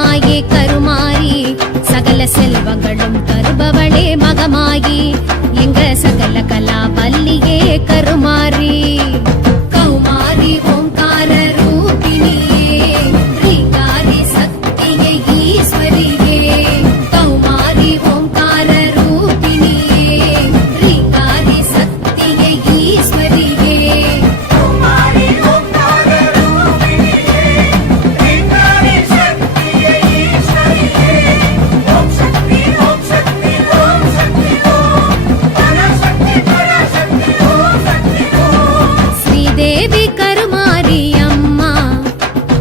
காப்பாயே கருமாரி சகல செல்வங்களும் தருபவளே மகமாயி லிங்க சகல கலா வல்லியே கருமாரி கௌமாரி ஓம்கார ரூபிணியே ரீகாரி சக்தியே ஈஸ்வரியே கௌமாரி ஓம்கார ரூபிணியே ரீகாரி சக்தியே ஈஸ்வரியே தேவி கருமாரி அம்மா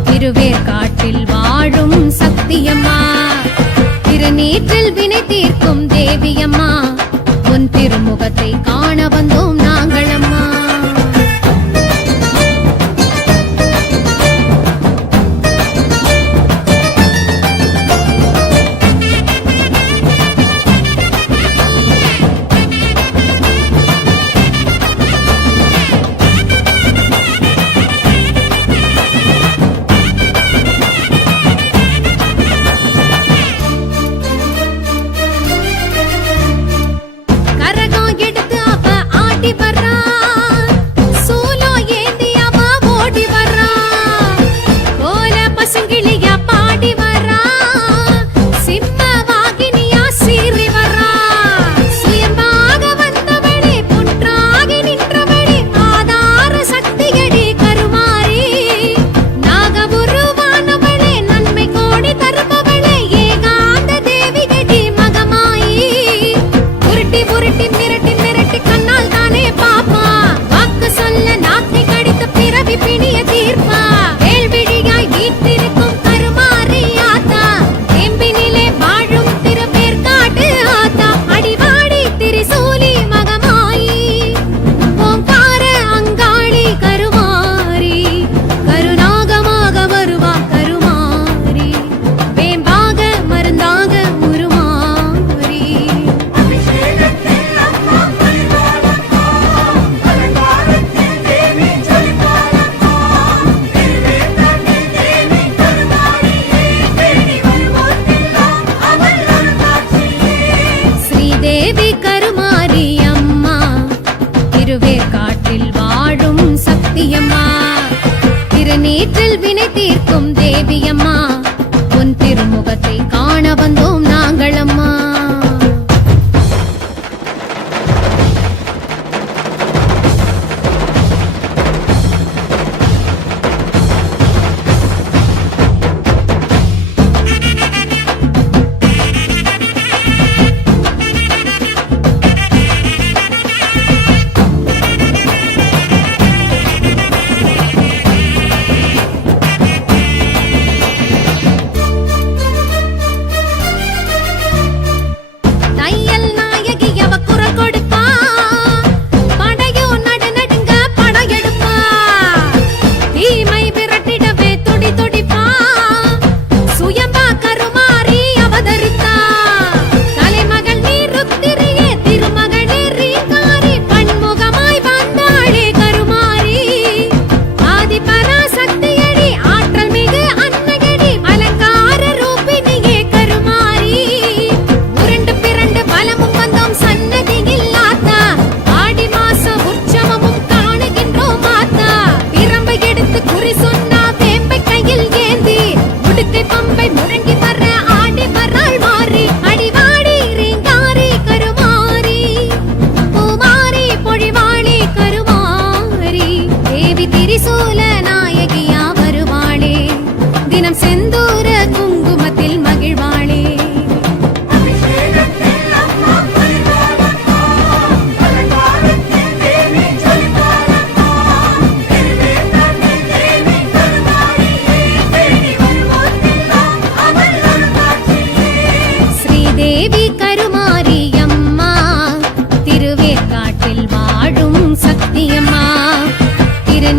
திருவேற்காட்டில் வாழும் சக்தியம்மா திருநீற்றில் வினை தீர்க்கும் தேவியம்மா உன் திருமுகத்தை காண வந்தோம் நாங்கள் அம்மா தேவி கருமாரி அம்மா திருவேற்காட்டில் வாழும் சக்தியம்மா திருநீற்றில் வினை தீர்க்கும் தேவியம்மா உன் திருமுகத்தை காண வந்தோம் நாங்கள் அம்மா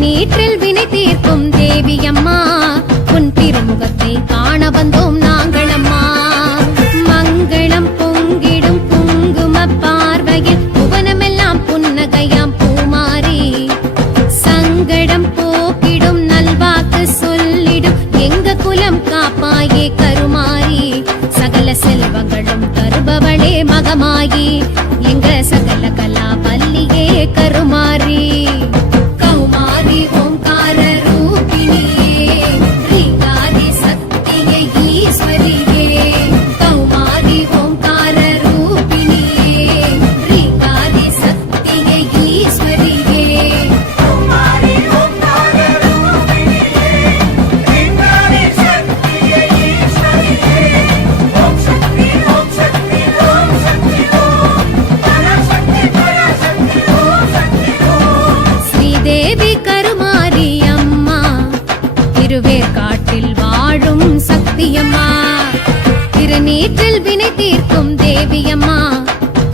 நீற்றில் வினை தீர்க்கும் தேவியம்மா உன் திருமுகத்தை காண வந்தோம் நாங்கள் அம்மா மங்களம் பொங்கிடும் குங்கும பார்வையில் புவனமெல்லாம் புன்னகையாம் பூமாரி சங்கடம் போக்கிடும் நல்வாக்கு சொல்லிடும் எங்க குலம் காப்பாயே கருமா மகமாயி எங்க சகல கலா பல்லியே கருமாரி கௌமாரி ஓங்கார ரூபிணியே ரீங்காரி சக்தியே ஈஸ்வரியே கௌமாரி ஓங்கார ரூபிணியே ரீங்காரி சக்தியே ஈஸ்வரியே கௌமாரி ஓங்கார ரூபிணியே ரீங்காரி சக்தியே ஈஸ்வரியே ஓம் சக்தி ஓம் சக்தி ஓம் சக்தி ஓம் பராசக்தி பராசக்தி ஓம் சக்தி ஓம் ஸ்ரீதேவி கருமாரி அம்மா திருவேற்காட்டில் வாழும் சக்தியம்மா திருநீற்றில் வினை தீர்க்கும் தேவியம்மா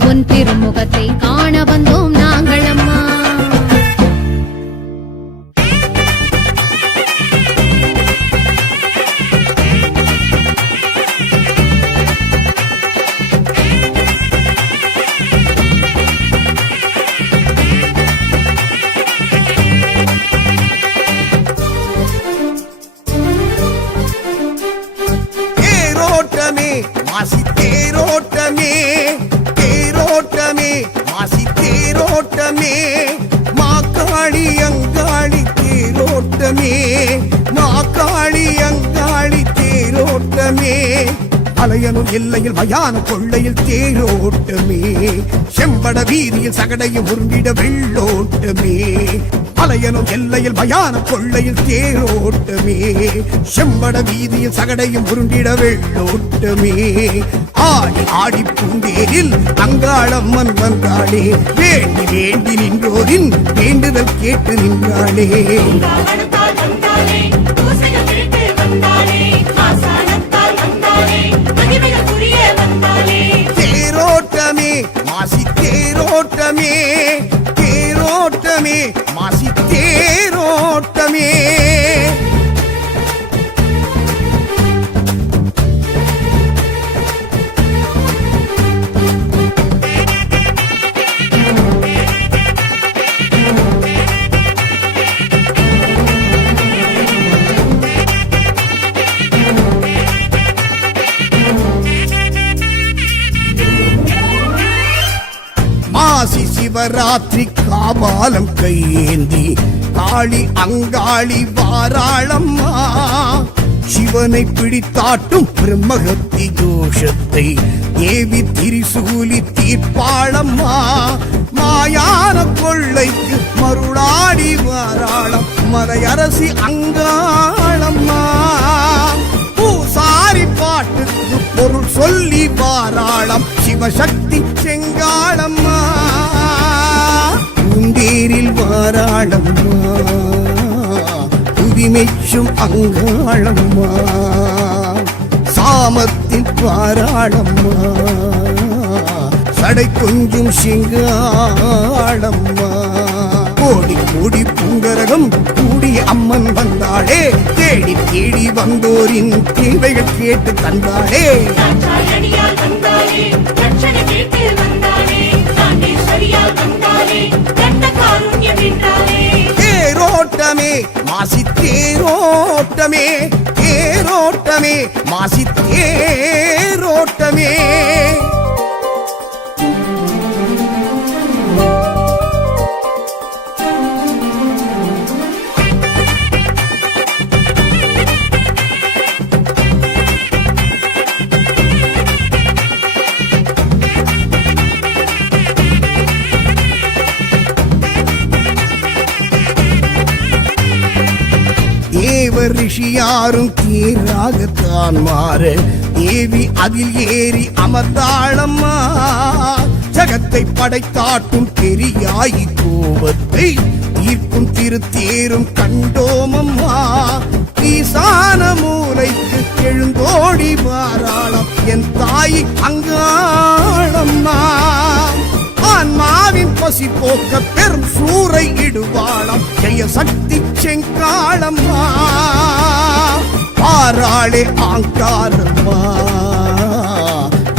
உன் திருமுகத்தை காண வந்தோம் நாங்கள் அம்மா தேரோட்டமே மாசி தேரோட்டமே தேரோட்டமே மாசி தேரோட்டமே மாக்காளி அங்காளி தேரோட்டமே மாக்காளி அங்காளி தேரோட்டமே அலையனும் எல்லையில் மயான கொள்ளையில் தேரோட்டமே செம்பட வீதியில் சகடையும் உருண்டிட வெள்ளோட்டமே அலையனும் எல்லையில் மயான கொள்ளையில் தேரோட்டமே செம்பட வீதியில் சகடையும் உருண்டிட வெள்ளோட்டமே ஆடி ஆடி பூந்தேரில் அங்காளம்மன் வந்தாளே வேண்டி வேண்டி நின்றோரின் வேண்டுதல் கேட்டு நின்றாளே தேரோட்டமே மாசி தேரோட்டமே தேரோட்டமே மாசி தேரோட்டமே மாசி சிவராத்திரி காபாலம் கையேந்தி காளி அங்காளி வாராளம்மா சிவனை பிடித்தாட்டும் பிரம்மகத்தி தோஷத்தை ஏவி திரிசூலி தீர்ப்பாளம்மா மாயான கொள்ளைக்கு மருளாடி வாராளம் மலையரசி அங்காளம்மா பூசாரி பாட்டுக்கு பொருள் சொல்லி வாராளம் சிவசக்தி செங்காளம்மா பூந்தேரில் வாராளம்மா புதிமெச்சும் அங்காளம்மா சாமத்தின் வாராளம்மா சடை கொஞ்சும் சிங்காளம்மா கோடி கோடி பூங்கரகம் கூடிய அம்மன் வந்தாளே தேடி தேடி வந்தோரின் தேவைகள் கேட்டு தந்தாளே தேரோட்டமே மாசி தேரோட்டமே தேரோட்டமே மாசி தேரோட்டமே தேவர் ரிஷியாரும் தேராகத்தான் மாற தேவி அதில் ஏறி அமர்ந்தாளம்மா ஜகத்தை படைத்தாட்டும் பெரியாயி கோபத்தை ஈர்க்கும் திருத்தேரும் கண்டோமம்மா ஈசான மூலைக்கு எழுந்தோடி வாராளம் என் தாய் அங்காளம்மா ஆன்மாவின் பசி போக்க பெரும் சூறை இடுவாளம் ஜெய சக்தி செங்காளம்மா பாராளே ஆங்காரம்மா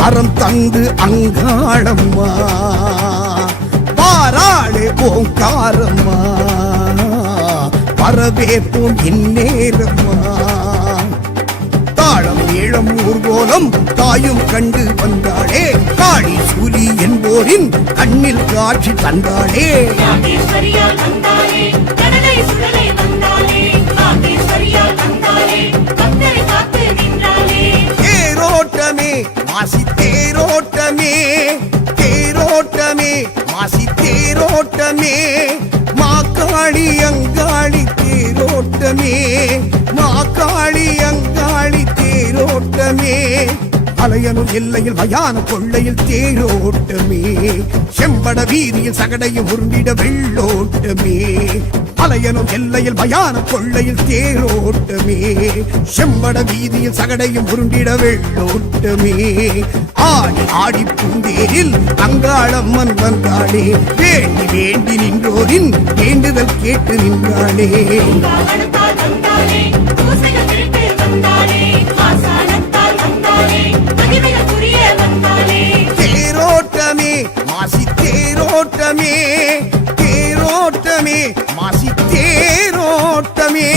அறம் தந்து அங்காளம்மா பாராளே ஓங்காரம்மா வரவேற்போம் இந்நேரம்மா தாளம் ஈழம் ஊர்வோ கோலம் தாயும் கண்டு வந்தாளே காளி சூலி என்போரின் கண்ணில் காட்சி தந்தாளே நாகேஸ்வரியால் வந்தாளே கடலை சுடலை வந்தாளே நாகேஸ்வரியால் வந்தாளே பக்தரை காத்து நின்றாளே தேரோட்டமே மாசி தேரோட்டமே தேரோட்டமே மாசி தேரோட்டமே மாக்காளி அங்காளி தேரோட்டமே மாக்காளி அங்காளி தேரோட்டமே அலையனும் எல்லையில் மயான கொள்ளையில் தேரோட்டமே செம்பட வீதியில் சகடையும் உருண்டிட வெள்ளோட்டமே அலையனும் எல்லையில் மயான கொள்ளையில் தேரோட்டமே செம்பட வீதியில் சகடையும் உருண்டிட வெள்ளோட்டமே ஆடி ஆடி பூந்தேரில் அங்காளம்மன் வந்தாளே வேண்டி வேண்டி நின்றோரின் வேண்டுதல் கேட்டு நின்றாளே வாகனத்தால் வந்தாளே பூசைகள் திருட்டு வந்தாளே ஆசானத்தால் வந்தாளே மகிமைகள் புரிய வந்தாளே தேரோட்டமே மாசி தேரோட்டமே தேரோட்டமே மாசி தேரோட்டமே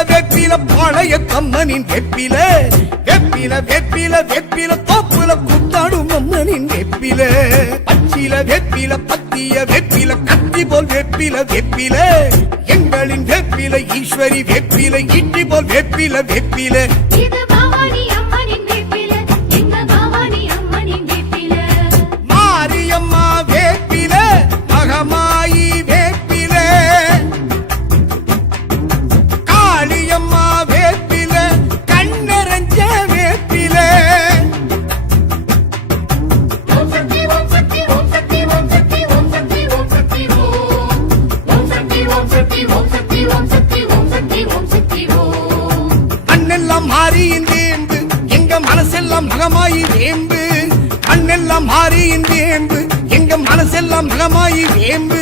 வெப்பில பாளைய கம்மனின் வெப்பில வெப்பில வெப்பில வெப்பில தோப்புல குத்தாடும் அம்மனின் வெப்பில பச்சில வெப்பில பத்திய வெப்பில கத்தி போல் வெப்பில வெப்பில எங்களின் வெப்பில ஈஸ்வரி வெப்பில இட்டி போல் வெப்பில வெப்பில இது பவானி அம்மனின் வேப்பில எங்க பவானி அம்மனின் வேப்பில மாரியம்மா வேப்பில மகமாயி வேப்பில காளியம்மா வேப்பில கண்ணரஞ்ச வேப்பில ஓம் சக்தி ஓம் சக்தி ஓம் சக்தி ஓம் சக்தி ஓம் சக்தி ஓம் சக்தி ஓம் சக்தி ஓம் சக்தி ஓம் சக்தி ஓம் சக்தி ஓம் சக்தி ஓம் சக்தி ஓம் மண்ணெல்லாம் மாறியின் வேம்பு எங்க மனசெல்லாம் மகமாயி வேம்பு மண்ணெல்லாம் மாறியின் வேம்பு எங்க மனசெல்லாம் மகமாயி வேம்பு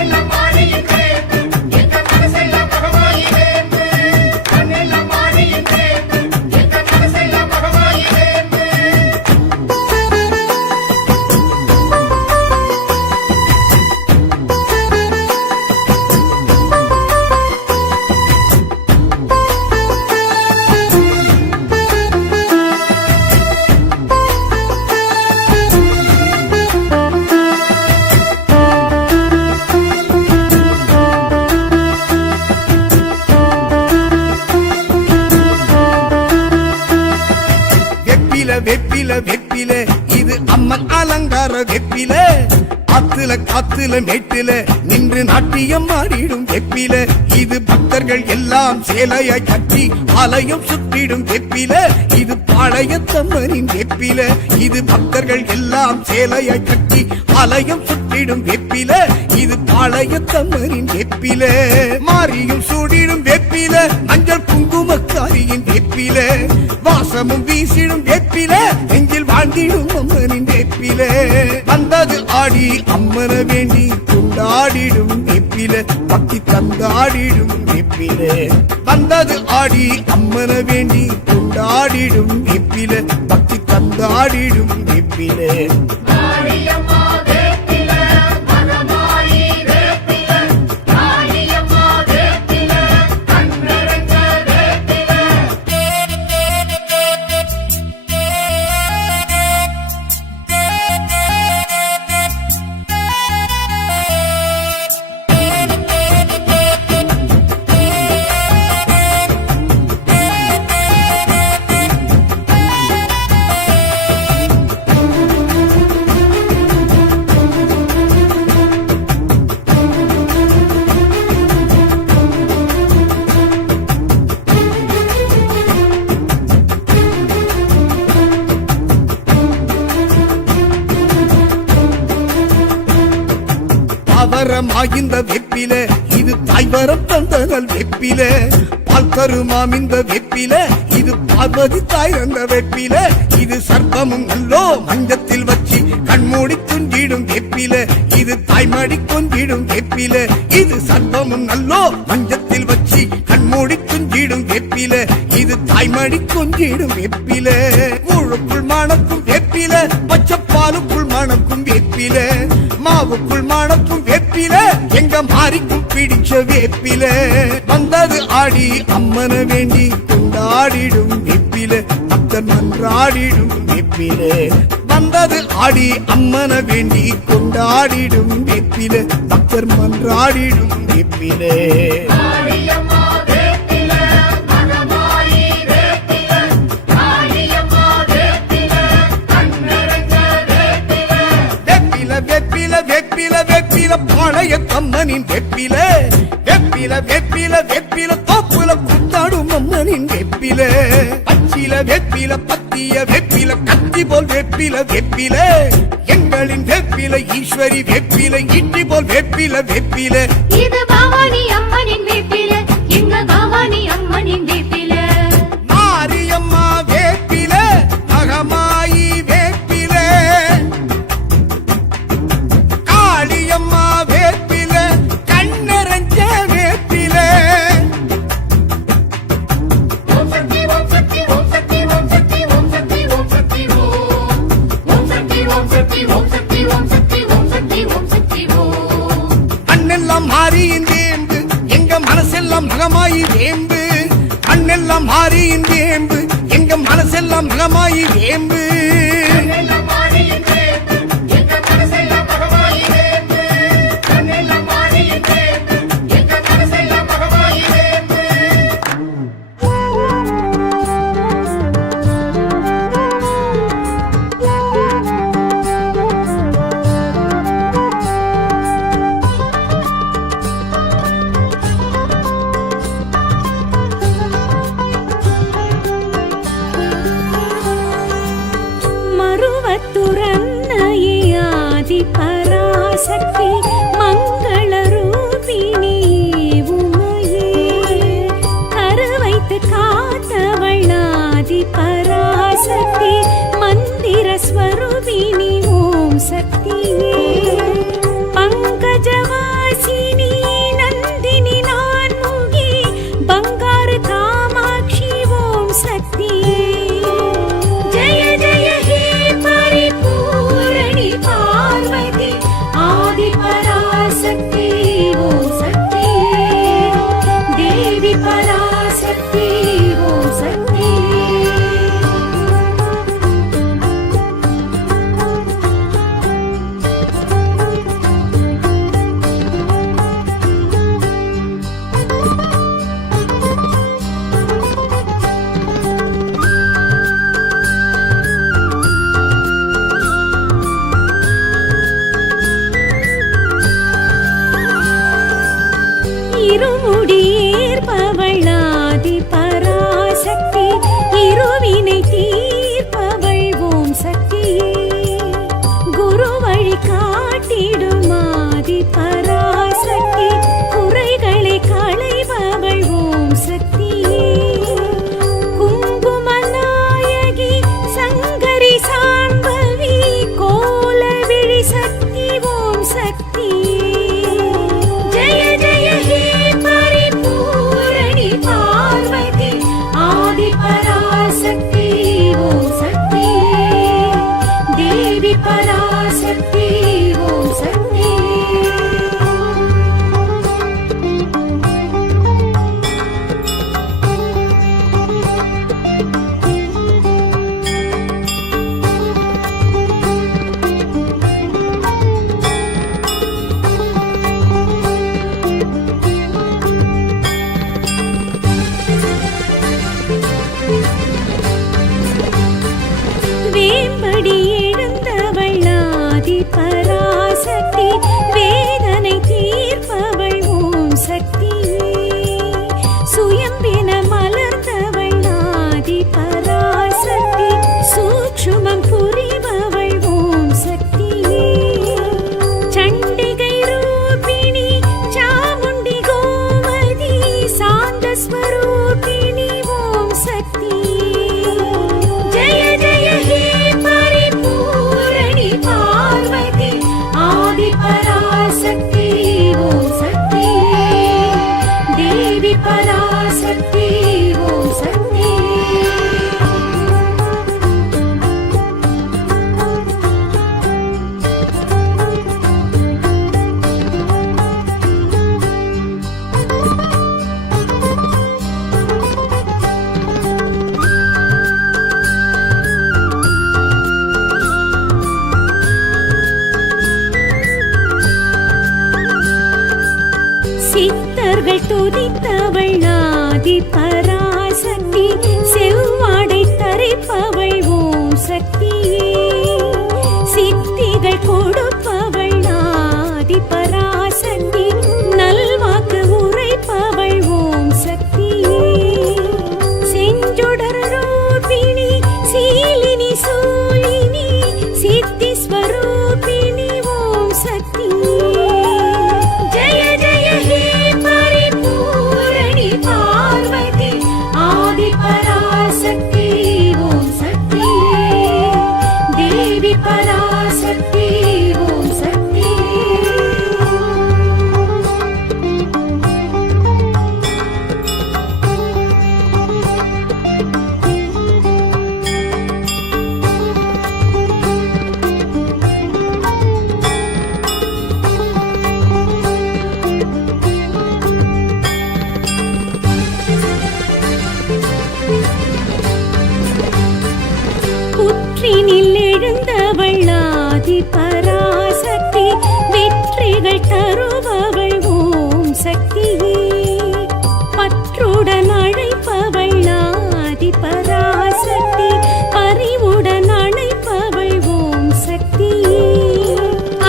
எல்லாம் மாறியின் வேம்பு எங்க மனசெல்லாம் மகமாயி வேம்பு எல்லாம் மாறியின் வேம்பு எங்க மனசெல்லாம் மகமாயி வேம்பு வெப்பில வெப்பில வெப்பில இது அம்மன் அலங்கார வெப்பில ஆத்துல காத்துல மேட்டில நின்று நாட்டியம் ஆடிடும் வெப்பில இது பக்தர்கள் எல்லாம் சேலையாய் கட்டி ஆலயம் சுற்றிடும் வெப்பில இது பாளையத்தம்மனின் வெப்பில இது பக்தர்கள் எல்லாம் சேலையாய் கட்டி ஆலயம் சுற்றிடும் வெப்பில இது பாளையத்தம்மனின் வெப்பில மாரியும் சூடிடும் வெப்பில மஞ்சள் குங்குமக்காரியின் வெப்பில வாசமும் வீசிடும் வெப்பில நெஞ்சில் வாழ்ந்திடும் அம்மனின் வெப்பில வந்தது ஆடி அம்மன வேண்டி கொண்டாடிடும் வெப்பில பக்தி தந்தாடிடும் வெப்பில வந்தது ஆடி அம்மன வேண்டி கொண்டாடிடும் வெப்பில பக்தி தந்தாடிடும் வெப்பில காளியம்மா வேப்பில மகமாயி வேப்பில காளியம்மா வேப்பில கண்ணரஞ்ச வேப்பில அவரமாகின்ற வெப்பில இது தாய்வரம் தந்தனல் வெப்பில பால் தருமாம் இந்த வெப்பில இது பார்வதி தாய் அந்த வெப்பில இது சர்ப்பமும் நல்லோ மஞ்சத்தில் வச்சு கொஞ்சிடும் வேப்பில இது சர்வமும் நல்லோ மஞ்சத்தில் வச்சு கண்மூடி கொஞ்சிடும் வேப்பில இது தாய்மடி கொஞ்சிடும் வேப்பில முழுக்குள் மணக்கும் வேப்பில பச்சைப்பாலுக்குள் மணக்கும் வேப்பில மாவுக்குள் மணக்கும் வேப்பில எங்க மாறிக்கும் பிடிச்ச வேப்பில வந்தது ஆடி அம்மன வேண்டி கொண்டாடிடும் வேப்பில பக்தர் மன்றாடிடும் வேப்பில வந்தது ஆடி அம்மன வேண்டி கொண்டாடிடும் வேப்பில பக்தர் மன்றாடிடும் வேப்பில காளியம்மா வேப்பில மகமாயி வேப்பில காளியம்மா வேப்பில கண்ணரஞ்ச வேப்பில வேப்பில வேப்பில வேப்பில வேப்பில பாளைய கம்மனின் வேப்பில வேப்பில வேப்பில வேப்பில தோப்புல குத்தாடும் அம்மனின் வேப்பில பச்சில வேப்பில பத்திய வேப்பில கத்தி போல் வேப்பில வேப்பில எங்களின் வேப்பில ஈஸ்வரி வேப்பில இட்டி போல் வேப்பில வேப்பில இது பவானி அம்மனின் வேப்பில எங்க பவானி அம்மனின் வேப்பில மாரியம்மா வேப்பில மகமாயி வேப்பில காளியம்மா வேப்பில கண்ணரஞ்ச வேப்பில ஓம் சக்தி ஓம் சக்தி ஓம் சக்தி ஓம் சக்தி ஓம் சக்தி ஓம் சக்தி ஓம் சக்தி ஓம் சக்தி ஓம் சக்தி ஓம் சக்தி ஓம் சக்தி ஓம் சக்தி ஓம் அண்ணெல்லாம் மாறியின் வேம்பு எங்க மனசெல்லாம் மகமாயி வேம்பு அண்ணெல்லாம் மாறியின் வேம்பு எங்க மனசெல்லாம் மகமாயி வேம்பு கண்ணெல்லாம் மாறியின் வேம்பு எங்க மனசெல்லாம் மகமாயி வேம்பு கண்ணெல்லாம் மாறியின் வேம்பு எங்க மனசெல்லாம் மகமாயி வேம்பு மறுவத்துரன்னையே ஆதி பராசக்தி மங்கள ரூபிணி உமையே கருவைத்து காத்தவள் ஆதி பராசக்தி மந்திர ஸ்வரூபிணி ஓம் சக்தியே பங்கஜவாசினி நந்தினி நான்முகி பங்காரு காமாட்சி ஓம் சக்தியே ஜய ஜய ஹே பரிபூரணி பார்வதி ஆதி பராசக்தி ஓம் சக்தி தேவி பராசக்தி ஓம் சக்தி இருமுடியேற்பவள் ஆதி பராசக்தி இருவினை தீர்ப்பவள் ஓம் சக்தியே குரு வழி காட்டிடும் ஆதி பராசக்தி குறைகளை களைபவள் ஓம் சக்தியே குங்குமநாயகி சங்கரி சாம்பவி கோலவிழி சக்தி ஓம் சக்தியே ஜய ஜய ஹே பரிபூரணி பார்வதி ஆதி பராசக்தி ஓம் சக்தி தேவி பராசக்தி ஓம் சக்தி வேம்படி எழுந்தவள் ஆதி பராசக்தி துதித்தவள் ஆதி பராசக்தி செவ்வாடை தரிப்பவள் ஓம் சக்தியே சித்திகள் கொடுப்பவள் ஆதி பராசக்தி நல்வாக்கு உரைப்பவள் ஓம் சக்தியே செஞ்சுடர் ரூபிணி சீலினி சூலினி சித்தி ஸ்வரூபிணி ஓம் சக்தியே ஜய ஜய ஹே பரிபூரணி பார்வதி ஆதி பராசக்தி ஓம் சக்தியே தேவி பராசக்தி ஓம் சக்தியே புற்றினில் எழுந்தவள் ஆதி பராசக்தி வெற்றிகள் தருபவள் ஓம் சக்தியே பற்றுடன் அழைப்பவள் ஆதி பராசக்தி பரிவுடன் அழைப்பவள் ஓம் சக்தியே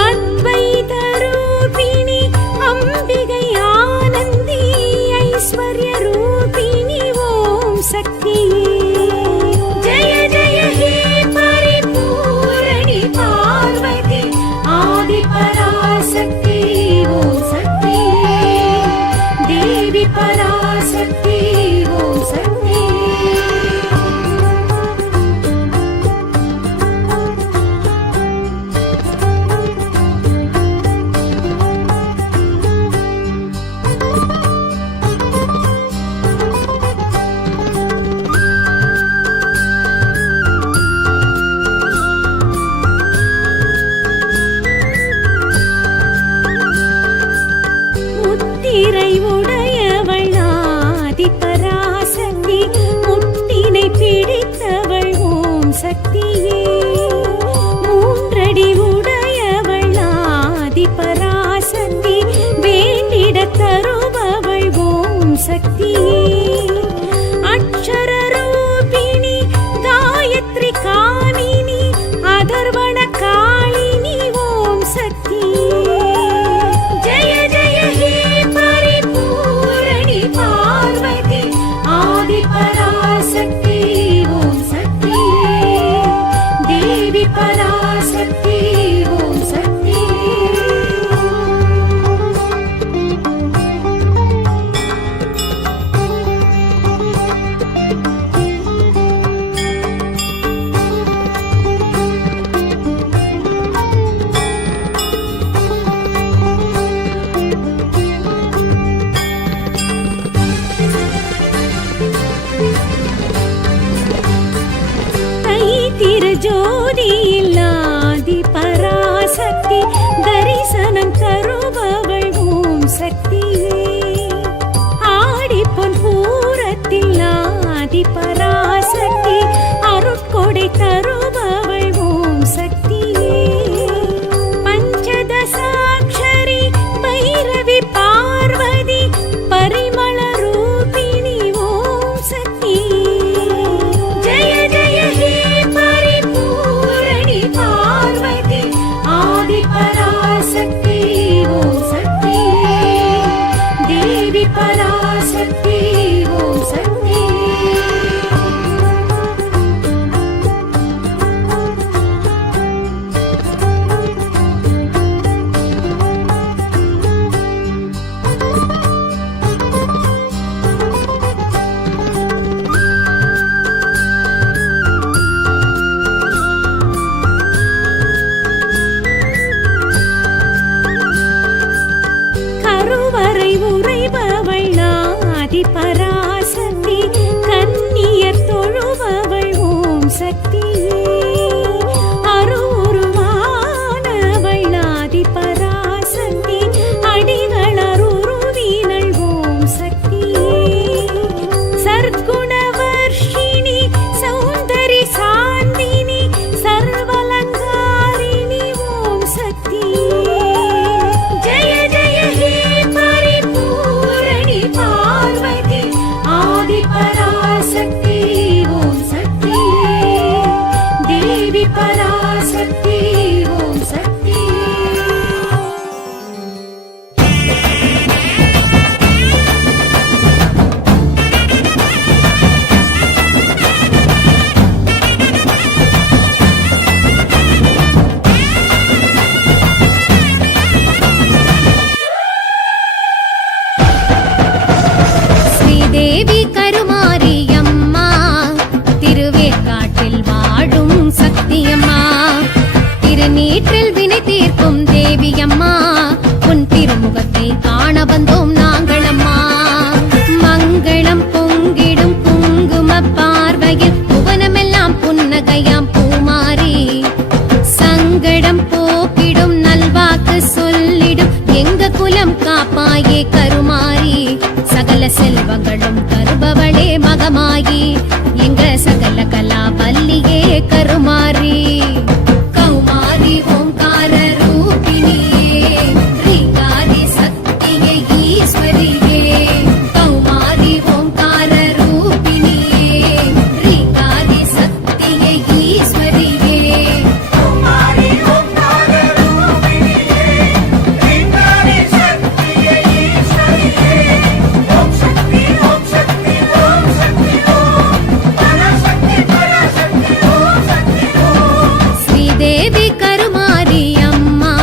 அத்வைத ரூபிணி அம்பிகை ஆனந்தி ஐஸ்வர்ய ரூபிணி ஓம் சக்தியே ஜய ஜய ஹே பரிபூரணி பார்வதி ஆதி பராசக்தி ஓம் சக்தியே தேவி பராசக்தி ஓம் சக்தியே முத்திரை உடையவள் ஆதி பராசக்தி முத்தினை பிடித்தவள் ஓம் சக்தியே மூன்றடி உடையவள் ஆதி பராசக்தி வேண்டிட தருபவள் ஓம் சக்தியே அக்ஷர ரூபிணி காயத்ரி காமினி அதர்வண காளினி ஓம் சக்தியே ஜய ஜய ஹே பரிபூரணி பார்வதி ஆதி பராசக்தி ஓம் சக்தியே தேவி பராசக்தி ஓம் சக்தியே தை திரு ஜோதியில் ஆதி தீர்க்கும் தேவி அம்மா உன் திருமுகத்தை காண வந்தோம் நாங்கள் அம்மா மங்களம் பொங்கிடும் குங்கும பார்வையில் புவனமெல்லாம் புன்னகையாம் பூமாரி சங்கடம் போக்கிடும் நல்வாக்கு சொல்லிடும் எங்க குலம் காப்பாயே கருமாரி சகல செல்வங்களும் தருபவளே மகமாயி எங்க சகல கலா வல்லியே கருமாரி கௌமாரி ஓம்கார ரூபிணியே ரீகாரி சக்தியே ஈஸ்வரியே கௌமாரி ஓம்கார ரூபிணியே ரீகாரி சக்தியே ஈஸ்வரியே குமாரி ஓம்கார ரூபிணியே ரீங்காரி சக்தியே ஈஸ்வரியே ஓம் சக்தி ஓம் சக்தி ஓம் சக்தி ஓம் பராசக்தி பராசக்தி ஓம் சக்தி ஓம் ஸ்ரீதேவி கருமாரி அம்மா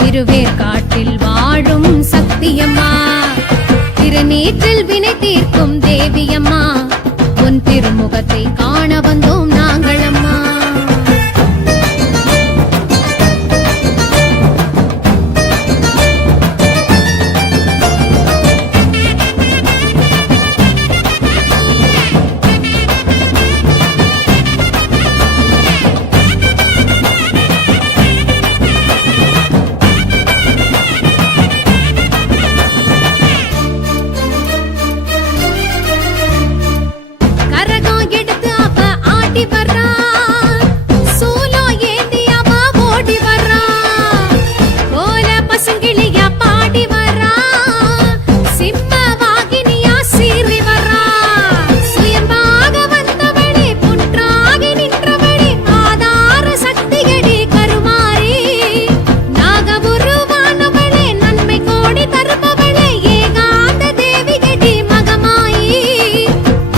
திருவேற்காட்டில் வாழும் சக்தியம்மா திருநீற்றில் வினை தீர்க்கும் தேவியம்மா உன் திருமுகத்தை காண வந்தோம் நாங்கள் அம்மா கரகம் எடுத்து அவ ஆடி வர்றா சூலம் ஏந்தி அவ ஓடி வர்றா போல பசுங்கிளியா பாடி வர்றா சிம்ம வாகினியா சீறி வர்றா சுயமாக வந்தவளே புன்றாகி நின்றவளே ஆதார சக்தியடி கருமாரி நாக உருவானவளே நன்மை கோடி தருபவளே ஏகாந்த தேவியடி மகமாயி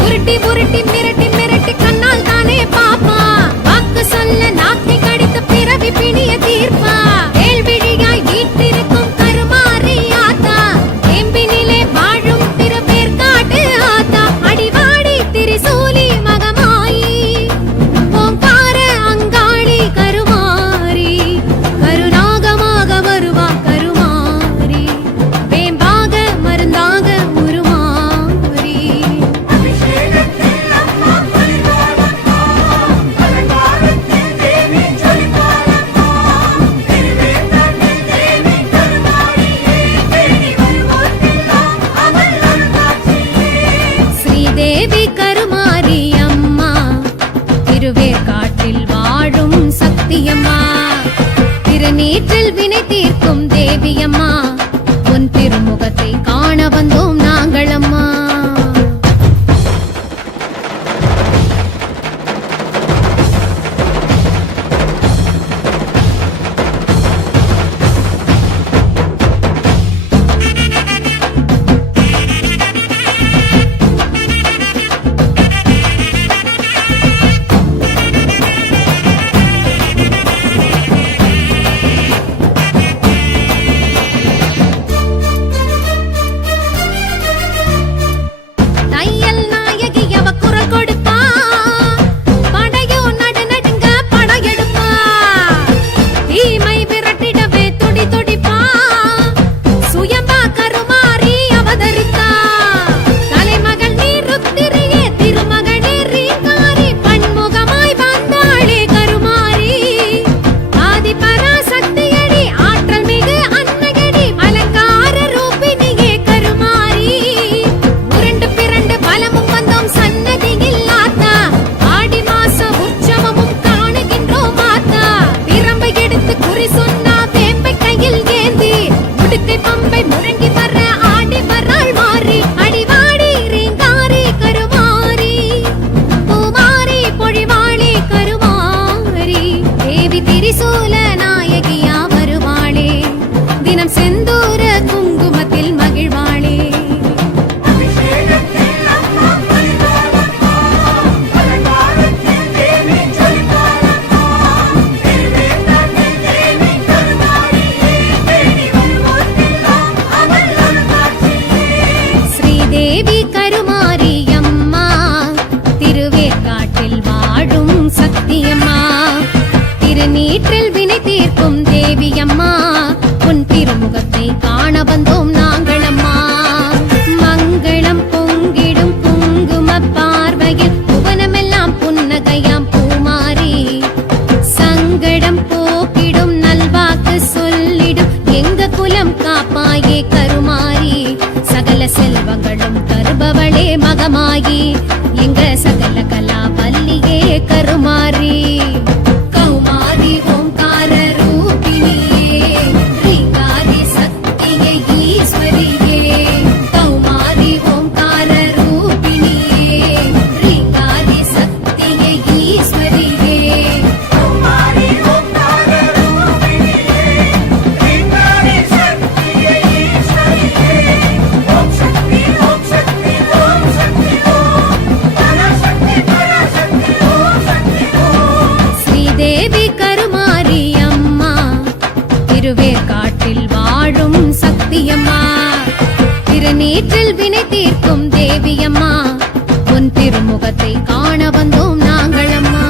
உருட்டி உருட்டி மிரட்டி மிரட்டி கண்ணால் தானே பாப்பா வாக்கு சொல்ல நாக்கை கடித்த பிறவி பிணிய தீர்ப்பா வேல்விழியாய் வீட்டிருக்கும் கருமாரி ஆத்தா எம்பினிலே வாழும் திருவேற்காட்டு ஆத்தா அடிவாடி திரிசூலி மகமாயி ஓங்கார அங்காளி கருமாரி கருநாகமாக வருவா கருமாரி வேம்பாக மருந்தாக உருமாறி அபிஷேகத்தில் அம்மா பரிவாரம்மா அலங்காரத்தில் தேவி ஜொலிப்பாரம்மா திருவேற்காட்டில் தேவி கருமாரியே தேடி வருவோர்க்கெல்லாம் அவள் அருளாட்சியே ஸ்ரீதேவி கருமாரி அம்மா திருவேற்காட்டில் வாழும் சக்தியம்மா திருநீற்றில் வினை தீர்க்கும் தேவியம்மா உன் திருமுகத்தை காண வந்தோம் நாங்கள் அம்மா தையல் நாயகி அவ குரல் கொடுப்பா படையோ நடுநடுங்க படையெடுப்பா தீமை விரட்டிடவே துடி துடிப்பா சுயம்பா கருமாரி அவதரித்தா தலைமகள் நீ ருத்திரியே திருமகனே ரீங்காரி பன்முகமாய் வந்தாளே கருமாரி ஆதி பராசக்தியடி ஆற்றல் மிகு அன்னையடி அலங்கார ரூபிணியே கருமாரி உருண்டு பிறண்டு பலமும் வந்தோம் சன்னதியில் ஆத்தா ஆடி மாச உற்சவமும் காணுகின்றோம் ஆத்தா பிரம்பை எடுத்து குறி சொன்னா வேம்பை கையில் ஏந்தி முடுக்கை பம்பை முழங்கி வர ஆடி வராள் மாறி அடிவாடி ரீங்காரி கருமாரி பூமாரி பொழிவாளி கருமாரி தேவி திரிசூல நாயகியா வருவாளே தினம் செந்தூர குங்குமத்தில் மகிழ்வாளே அபிஷேகத்தில் அம்மா பரிவாரம்மா அலங்காரத்தில் தேவி ஜொலிப்பாரம்மா திருவேற்காட்டில் தேவி கருமாரியே தேடி வருவோர்க்கெல்லாம் அவள் அருளாட்சியே ஸ்ரீதேவி கருமாரி அம்மா திருவேற்காட்டில் வாழும் சக்தியம்மா திருநீற்றில் வினை தீர்க்கும் தேவி திருவேற்காட்டில் வாழும் சக்தியம்மா, திருநீற்றில் வினை தீர்க்கும் தேவியம்மா, உன் திருமுகத்தை காண வந்தோம் நாங்களம்மா.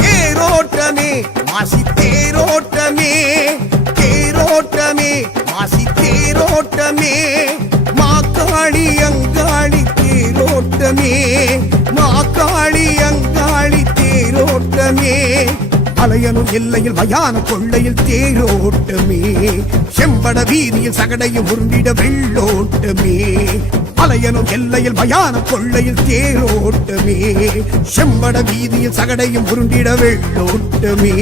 தேரோட்டமே மாசி தேரோட்டமே, தேரோட்டமே மாசி தேரோட்டமே, மாக்காளி அங்காளி தேரோட்டமே, மாக்காளி அங்காளி தேரோட்டமே, அலையனும் எல்லையில் மயான கொள்ளையில் தேரோட்டமே, செம்பட வீதியில் சகடையும் உருண்டிட வெள்ளோட்டமே, அலையனும் எல்லையில் மயான கொள்ளையில் தேரோட்டமே, செம்பட வீதியில் சகடையும் உருண்டிட வெள்ளோட்டமே,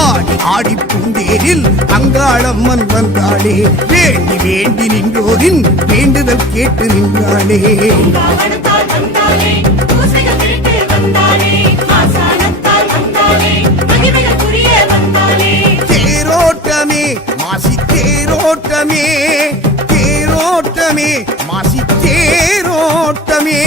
ஆடி ஆடி பூந்தேரில் அங்காளம்மன் வந்தாளே, வேண்டி வேண்டி நின்றோரின் வேண்டுதல் கேட்டு நின்றாளே. காவணத்தால் வந்தாளே, பூசைகள் திருட்டு வந்தாளே, ஆசானத்தால் வந்தாளே, மகிமைகள் புரிய வந்தாளே. தேரோட்டமே மாசி தேரோட்டமே, தேரோட்டமே மாசி தேரோட்டமே.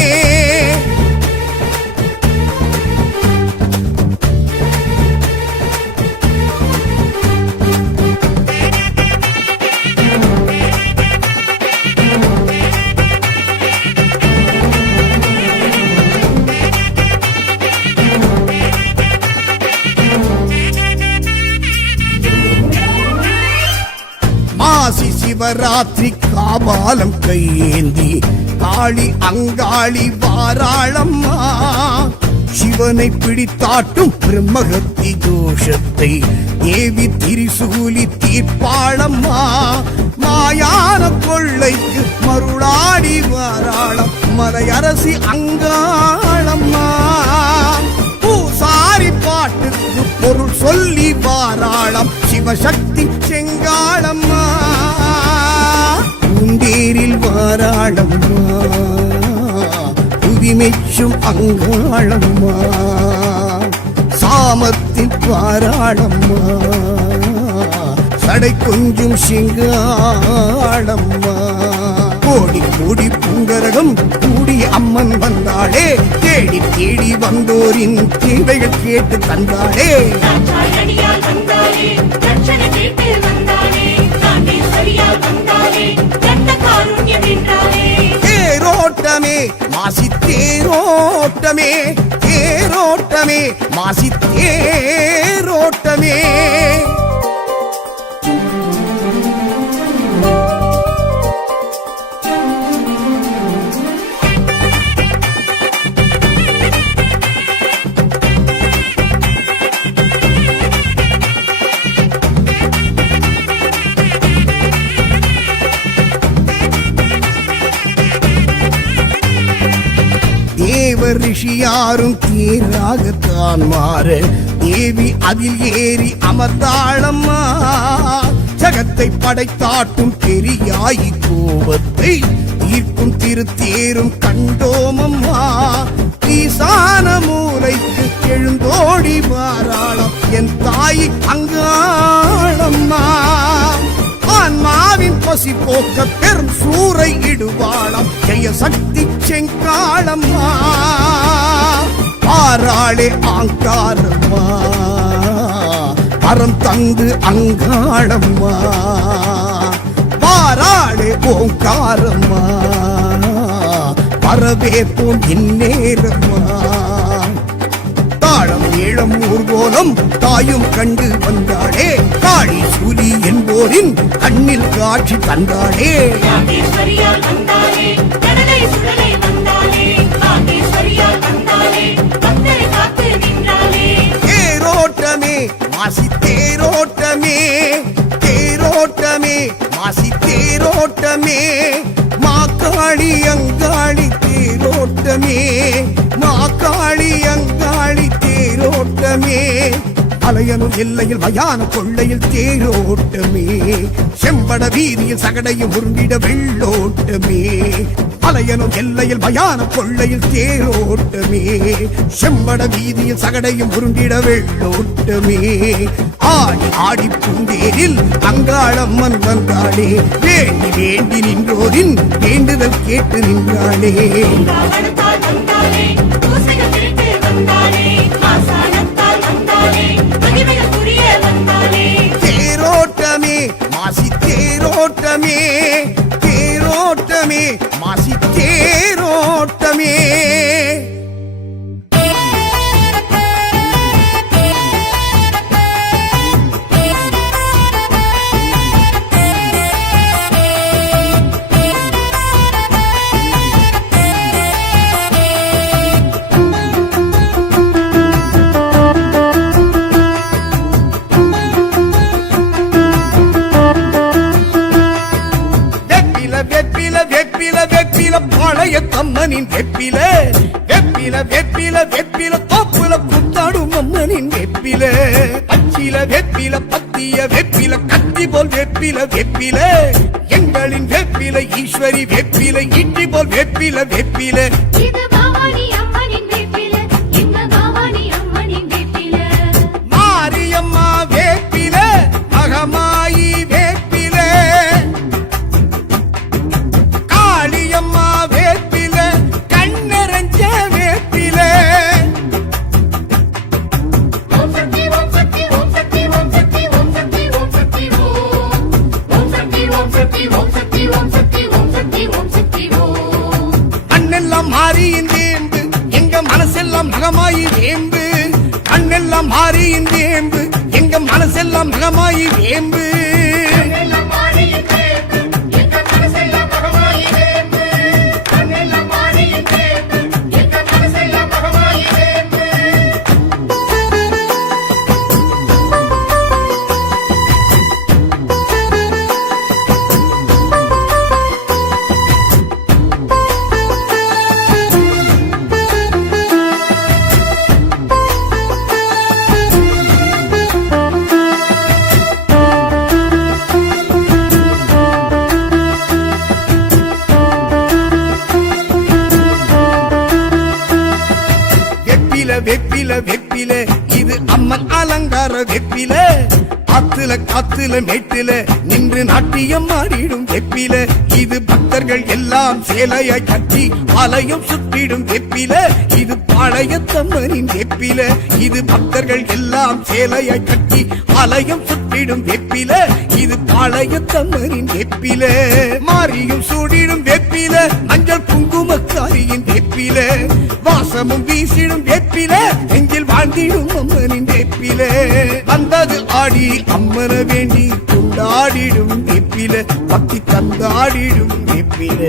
மாசி சிவராத்திரி காபாலம் கையேந்தி காளி அங்காளி வாராளம்மா, சிவனை பிடித்தாட்டும் பிரம்மகத்தி தோஷத்தை தேவி திரிசூலி தீர்ப்பாளம்மா, மாயான கொள்ளைக்கு மருளாடி வாராளம் மலையரசி அங்காளம்மா, பூசாரி பாட்டுக்கு பொருள் சொல்லி வாராளம் சிவசக்தி செங்காளம்மா, பூந்தேரில் வாராளம்மா புவிமெச்சும் அங்காளம்மா, சாமத்தில் வாராளம்மா சடை கொஞ்சும் சிங்காளம்மா, கோடி கோடி பூங்கரகம் கூடி அம்மன் வந்தாளே, தேடி தேடி வந்தோரின் தேவைகள் கேட்டு தந்தாளே. தாட்சாயணியால் வந்தாளே, தட்சணை கேட்டு வந்தாளே, தாண்டேஸ்வரியால் வந்தாளே, தண்ட காருண்யம் என்றாளே. தேரோட்டமே மாசி தேரோட்டமே, தேரோட்டமே மாசி தேரோட்டமே. தேவர் ரிஷியாரும் தேராகத்தான் மாற தேவி அதில் ஏறி அமர்ந்தாளம்மா, ஜகத்தை படைத்தாட்டும் பெரியாயி கோபத்தை தீர்க்கும் திருத்தேரும் கண்டோமம்மா, ஈசான மூலைக்கு எழுந்தோடி வாராளம் என் தாய் அங்காளம்மா, ஆன்மாவின் பசி போக்க பெரும் சூறை இடுவாளம் ஜெய சக்தி செங்காளம்மா, ஆராளே ஆங்காரம்மா பரம் தந்து அங்காளம்மா, வாராளே ஓங்காரம்மா வரவேற்போம் இந்நேரம்மா, தாளம் ஏழம் ஊர்கோலம் தாயும் கண்டு வந்தாளே, காளி சூலி என்போரின் கண்ணில் காட்சி தந்தாளே. தாண்டேஸ்வரியால் வந்தாளே, கடலை சுடலை வந்தாளே, தாண்டேஸ்வரியால் வந்தாளே, பக்தரை காத்து நின்றாளே. தேரோட்டமே மாசி தேரோட்டமே, தேரோட்டமே மாசி தேரோட்டமே, மாக்காளி அங்காளி தேரோட்டமே, மாக்காளி அங்காளி தேரோட்டமே, அலையனும் எல்லையில் மயான கொள்ளையில் தேரோட்டமே செம்பட வீதியில் சகடையும் உருண்டிட வெள்ளோட்டமே அலையனும் எல்லையில் மயான கொள்ளையில் தேரோட்டமே செம்பட வீதியில் சகடையும் உருண்டிட வெள்ளோட்டமே ஆடி ஆடி பூந்தேரில் அங்காளம்மன் வந்தாளே வேண்டி வேண்டி நின்றோரின் வேண்டுதல் கேட்டு நின்றாளே வந்தாள் வந்தாளே பூசைகள் திருட்டு வந்தாளே ஆசானத்தால் வந்தாளே மகிமைகள் புரிய வந்தாளே தேரோட்டமே மாசி தேரோட்டமே தேரோட்டமே மாசி தேரோட்டமே வெப்பில பாளைய தம்மனின் வெப்பில வெப்பில வெப்பில வெப்பில தோப்புல குத்தாடும் அம்மனின் வெப்பில பச்சில வெப்பில பத்திய வெப்பில கத்தி போல் வெப்பில வெப்பில எங்களின் வெப்பில ஈஸ்வரி வெப்பில இட்டி போல் வெப்பில வெப்பில இது பவானி அம்மனின் வேப்பில எங்க பவானி அம்மனின் வேப்பில மாரியம்மா வேப்பில மகமாயி வேப்பில காளியம்மா வேப்பில கண்ணரஞ்ச வேப்பில ஓம் சக்தி ஓம் சக்தி ஓம் சக்தி ஓம் சக்தி ஓம் சக்தி ஓம் சக்தி ஓம் சக்தி ஓம் சக்தி ஓம் சக்தி ஓம் சக்தி ஓம் சக்தி ஓம் சக்தி ஓம் மண்ணெல்லாம் மாறியின் வேம்பு எங்க மனசெல்லாம் மகமாயி வேம்பு மண்ணெல்லாம் மாறியின் வேம்பு எங்க மனசெல்லாம் மகமாயி வேம்பு கண்ணெல்லாம் மாறியின் வேம்பு எங்க மனசெல்லாம் மகமாயி வேம்பு கண்ணெல்லாம் மாறியின் வேம்பு எங்க மனசெல்லாம் மகமாயி வேம்பு வெப்பில வெப்பில வெப்பில இது அம்மன் அலங்கார வெப்பில ஆத்துல காத்துல மேட்டில நின்று நாட்டியம் ஆடிடும் வெப்பில இது பக்தர்கள் எல்லாம் சேலையை கட்டி ஆலயம் சுற்றிடும் வெப்பில இது பாளையத்தம்மனின் வெப்பில இது பக்தர்கள் எல்லாம் சேலையை கட்டி ஆலயம் சுற்றிடும் வெப்பில இது பாளையத்தம்மனின் வெப்பில மாரியும் சூடிடும் வெப்பில மஞ்சள் குங்குமக்காரியின் வெப்பில வாசமும் வீசிடும் வெப்பில நெஞ்சில் வாழ்ந்திடும் அம்மனின் வெப்பில வந்தது ஆடி அம்மன வேண்டி கொண்டாடிடும் வெப்பில பக்தி தந்தாடிடும் வெப்பில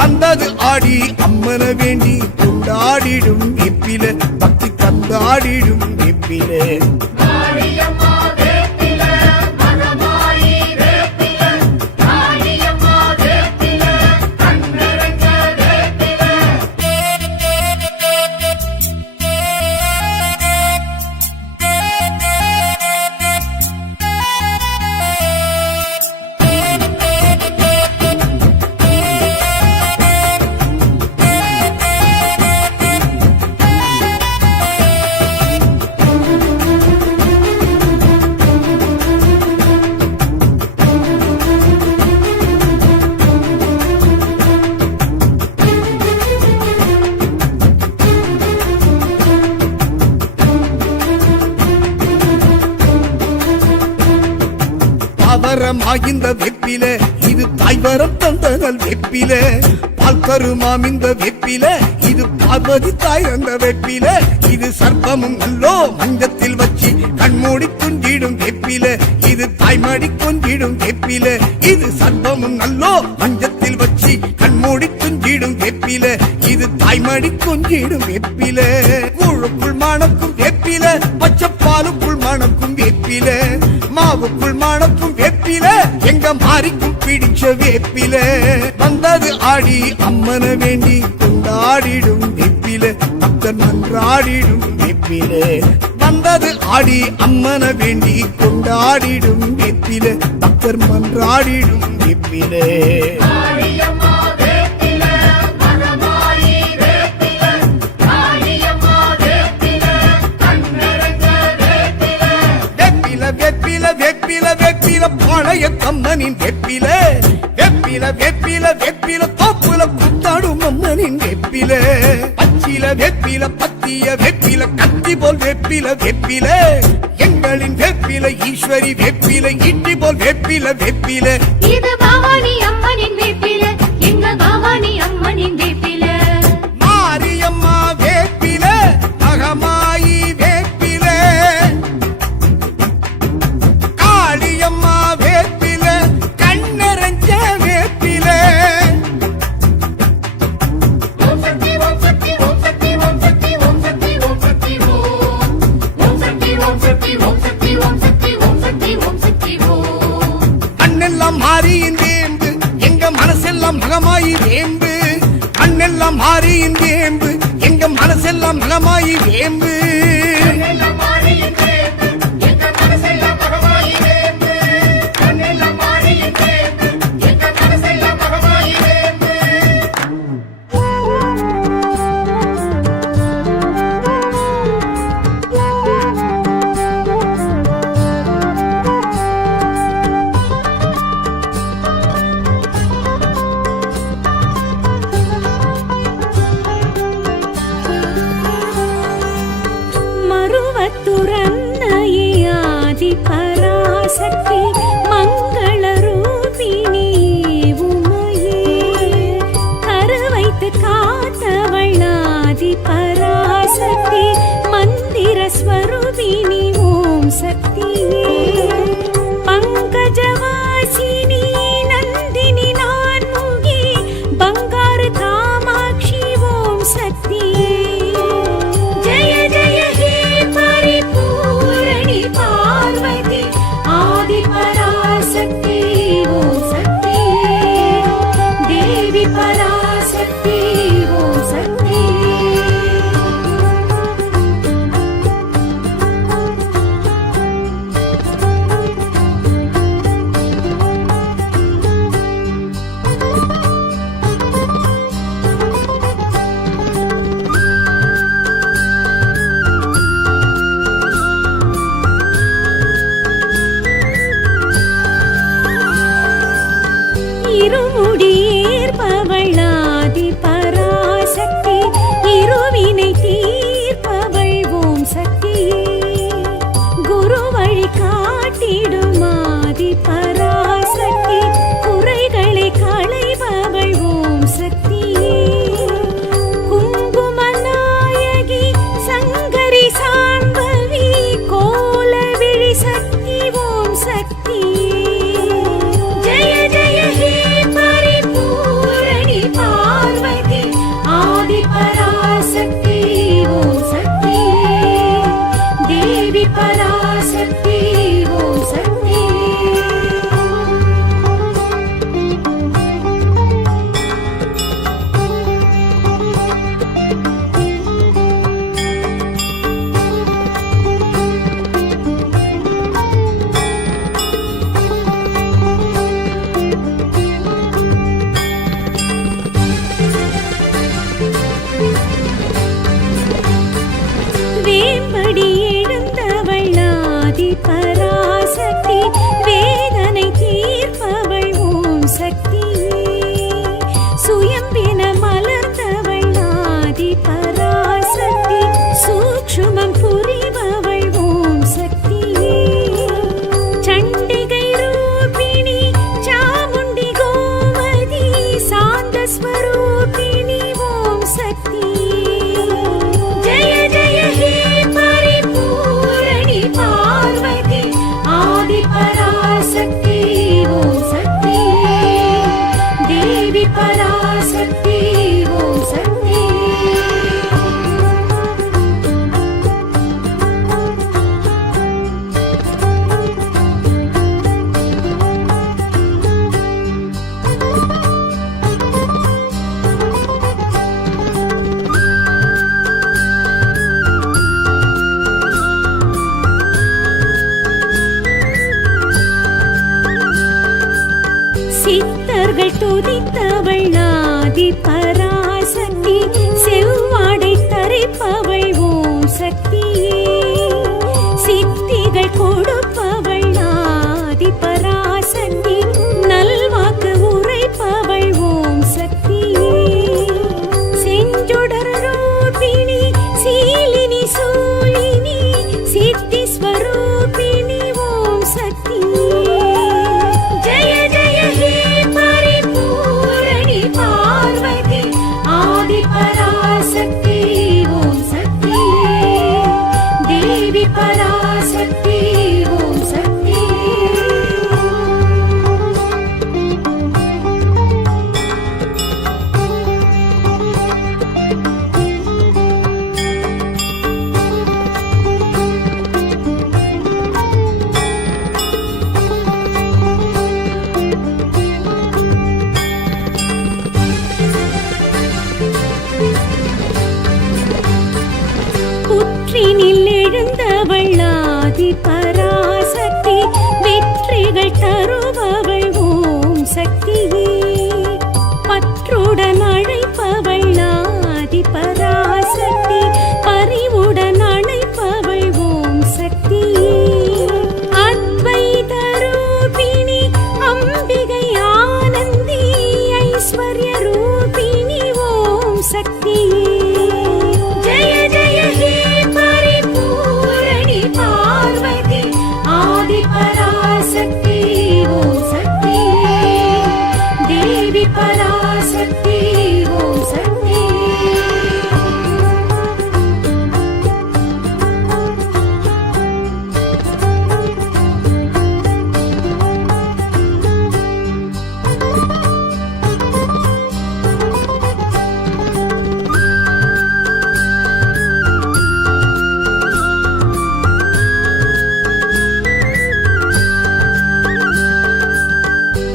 வந்தது ஆடி அம்மன வேண்டி கொண்டாடிடும் வெப்பில பக்தி தந்தாடிடும் வெப்பில காளியம்மா வேப்பில மகமாயி வேப்பில காளியம்மா வேப்பில கண்ணரஞ்ச வேப்பில தாவரமாகிந்த வெப்பில இது தாய்வரம் தந்தனல் வெப்பில பால் கருமாமிந்த வெப்பில இது பார்வதி தாய் அந்த வெப்பில இது சர்ப்பமும் நல்லோ மஞ்சத்தில் வச்சு கண்மூடி குஞ்சிடும் வெப்பில இது தாய்மடி கொஞ்சிடும் வெப்பில இது சர்ப்பமும் நல்லோ மஞ்சத்தில் வச்சு கண்மூடி குஞ்சிடும் வெப்பில இது தாய்மடி கொஞ்சிடும் வெப்பில முழுக்குள் மணக்கும் வெப்பில பச்சைப்பாலுக்குள் மணக்கும் வெப்பில மாவுக்குள் மணக்கும் வெப்பில எங்க மாறிக்கும் பிடிச்ச வேப்பில வந்தது ஆடி அம்மன வேண்டி கொண்டாடிடும் வெப்பில பக்தர் நன்றாடிடும் வெப்பில வந்தது ஆடி அம்மன வேண்டி கொண்டாடிடும் வெப்பில பக்தர் மன்றாடிடும் வெப்பில காளியம்மா வேப்பில மகமாயி வேப்பில காளியம்மா வேப்பில கண்ணரங்க வேப்பில வெப்பில வெப்பில வெப்பில வெப்பில பழைய கம்மனின் வெப்பில வெப்பில வெப்பில வெப்பில தோப்புல குத்தாடும் அம்மனின் வெப்பில பச்சில வெப்பில பத்திய வெப்பில கத்தி போல் வெப்பில வெப்பில எங்களின் வெப்பில ஈஸ்வரி வெப்பில இட்டி போல் வெப்பில வெப்பில இது பவானி அம்மனின் வேப்பில எங்க பவானி அம்மனின் வேப்பில மாரியம்மா வேப்பில மகமாயி வேப்பில காளியம்மா வேப்பில கண்ணரஞ்ச வேப்பில ஓம் சக்தி ஓம் சக்தி ஓம் சக்தி ஓம் சக்தி ஓம் சக்தி ஓம் சக்தி ஓம் சக்தி ஓம் சக்தி ஓம் சக்தி ஓம் சக்தி ஓம் சக்தி ஓம் சக்தி ஓம் மண்ணெல்லாம் மாறியின் வேம்பு எங்க மனசெல்லாம் மகமாயி வேம்பு மண்ணெல்லாம் மாறியின் வேம்பு எங்க மனசெல்லாம் மகமாயி வேம்பு கண்ணெல்லாம் மாறியின் வேம்பு எங்க மனசெல்லாம் மகமாயி வேம்பு கண்ணெல்லாம் மாறியின் வேம்பு எங்க மனசெல்லாம் மகமாயி வேம்பு மறுவத்துறன்னையே ஆதி பராசக்தி மங்களரூபிணி உமையே கருவைத்து காத்தவள் ஆதி பராசக்தி மந்திர ஸ்வரூபிணி ஓம் சக்தியே பங்கஜவாசினி நந்தினி நான்முகி பங்காரு காமாட்சி ஓம் சக்தியே ஜய ஜய ஹே பரிபூரணி பார்வதி ஆதி பராசக்தி ஓம் சக்தி தேவி பராசக்தி ஓம் சக்தி ஆதி பராசக்தி வெற்றிகள் தருபவள் ஓம் சக்தியே பற்றுடன் அழைப்பவள் ஆதி பராசக்தி பரிவுடன் அழைப்பவள் ஓம் சக்தியே அத்வைத ரூபிணி அம்பிகை ஆனந்தி ஐஸ்வர்ய ரூபிணி ஓம் சக்தியே ஜெய ஜெய ஹே பரிபூரணி பார்வதி ஆதி பராசக்தி ஓம் சக்தியே தேவி பராசக்தி ஓம் சக்தியே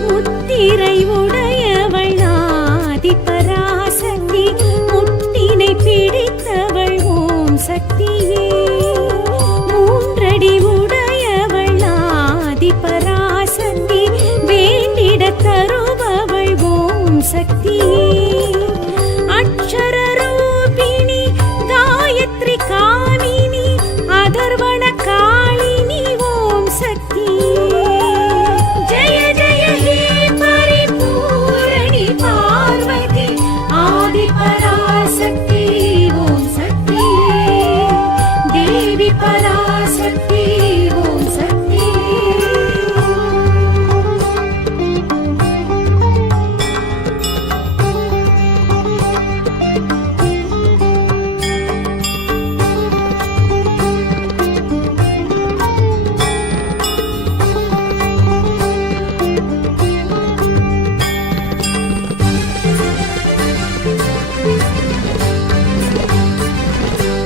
முத்திரை உடையவள் ஆதி பராசக்தி முட்டினை பிடித்தவள் ஓம் சக்தியே மூன்றடி உடையவள் ஆதி பராசக்தி வேண்டிட தருபவள் ஓம் சக்தியே அக்ஷர ரூபிணி காயத்ரி காமினி அதர்வண காளினி ஓம் சக்தியே ஜெய ஜெய ஹே பரிபூரணி பார்வதி ஆதி பராசக்தி ஓம் சக்தியே தேவி பராசக்தி ஓம் சக்தியே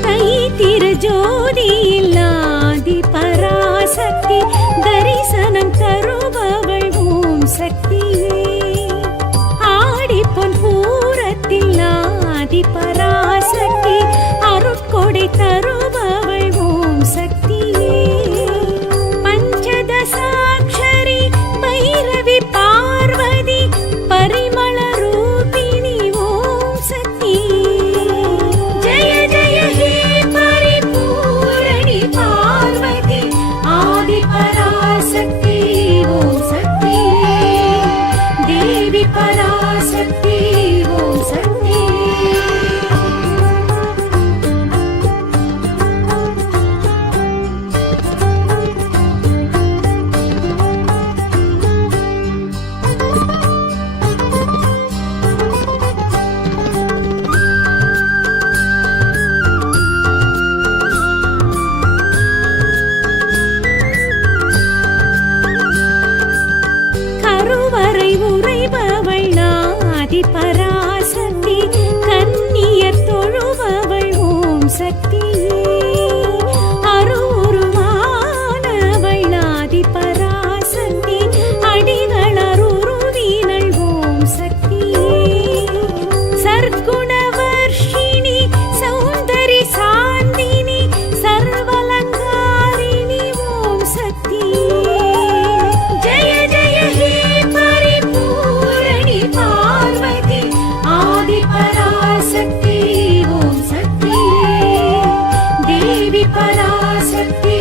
தை திருஜோதியில் ஆதி பராசக்தி தரிசனம் தருபவள் ஓம் சக்தியே ஆடிப்பொன் பூரத்தில் ஆதி பராசக்தி அருட்கொடை தருபவள் ஓம் சக்தியே பஞ்சதசாட்சரி பைரவி பார்வதி பரிமள ரூபிணி ஓம் சக்தியே ஜெய ஜெய ஹே பரிபூரணி பார்வதி ஆதி பராசக்தி ஓம் சக்தியே தேவி பராசக்தி ஓம் சக்தியே கருவறை உறைபவள் ஆதி பராசக்தி கன்னியர் தொழுபவள் ஓம் சக்தியே அருவுருவானவள் ஆதி பராசக்தி அடிகள் அருருவினள் ஓம் சக்தியே சர்க்குணவர்ஷிணி சௌந்தரி சாந்தினி சர்வலங்காரிணி ஓம் சக்தியே ஜெய ஜெய ஹே பரிபூரணி பார்வதி ஆதி பராசக்தி ஓம் சக்தியே தேவி பராசக்தி